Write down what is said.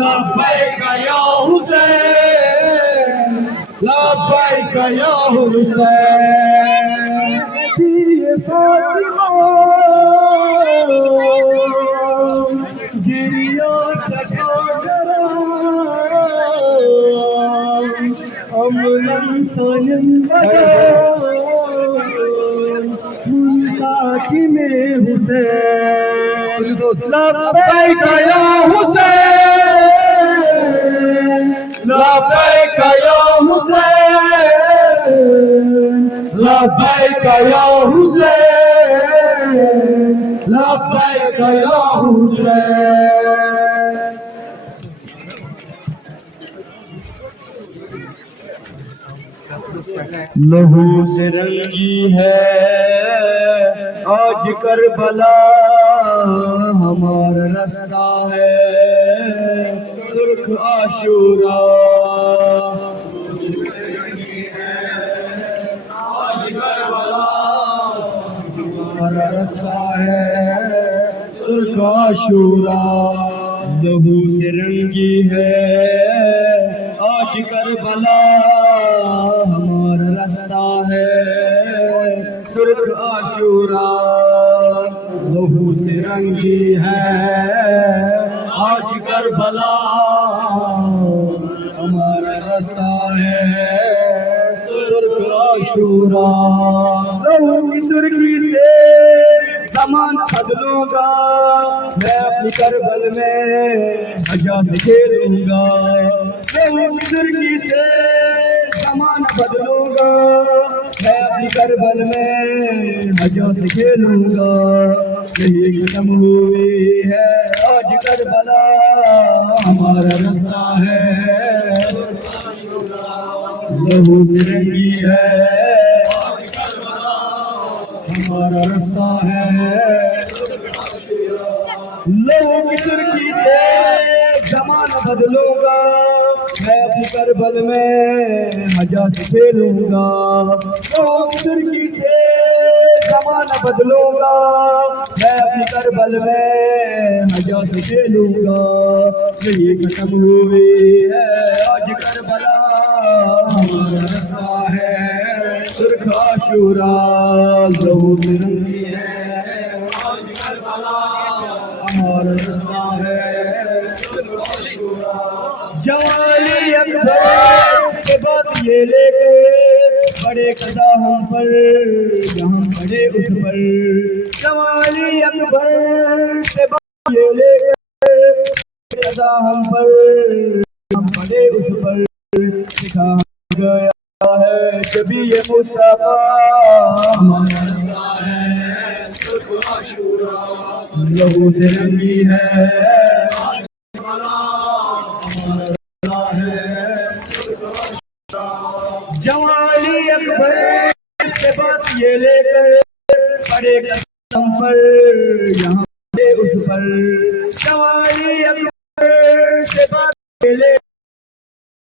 لبیک یا حسین لبیک یا حسین گریہ املم سنم حسین لبیک یا حسین لبیک یا حسین لبیک یا حسین لبیک یا حسین لہو سے رنگی ہے آج کربلا ہمارا رستہ ہے سرخ عاشورا آج کربلا ہمارا رستہ ہے سرخ عاشورا لہو سے رنگی ہے آج کربلا ہمارا رستہ ہے سرخ عاشورا لہو سے رنگی ہے آج کربلا ہمارا رستہ ہے سرخ عاشورا لہو کی سرخی سے زمان بدلوں گا میں اپنی کربل میں حجاز کھیلوں گا لہو کی سرخی سے زمان بدلوں گا میں اپنی کربل میں حجاز کھیلوں گا یہی ختم ہوئی ہے آج کربلا ہمارا رستہ ہے لہو سے رنگی ہے ہمارا رستہ ہے لہو کی سرخی سے زمان بدلوں گا میں اپنی کربل میں حجاز کھیلوں گا لہو کی سرخی سے زمان بدلوں گا میں اپنی کربل میں حجاز کھیلوں گا یہی ختم ہوئی ہے آج کربلا ہمارا رستہ ہے سرخ عاشورا لہو سے رنگی ہے آج کربلا ہمارا رستہ ہے سرخ عاشورا جوالی اکبر کے بعد یہ لے کے بڑے قضا ہم پر جہاں پڑے اس پر جوالی اکبر کے بعد یہ لے کے قضا ہم پر ہم پڑے اس پر سکھا گیا ہے جبھی یہ مصطفیٰ ہمارا رستہ ہے سرخ عاشورا لہو سے رنگی ہے جوالی اکبر سے بات یہ لے کر بڑے قدم پر یہاں پڑے اس پر جوالی اکبر سے بات یہ لے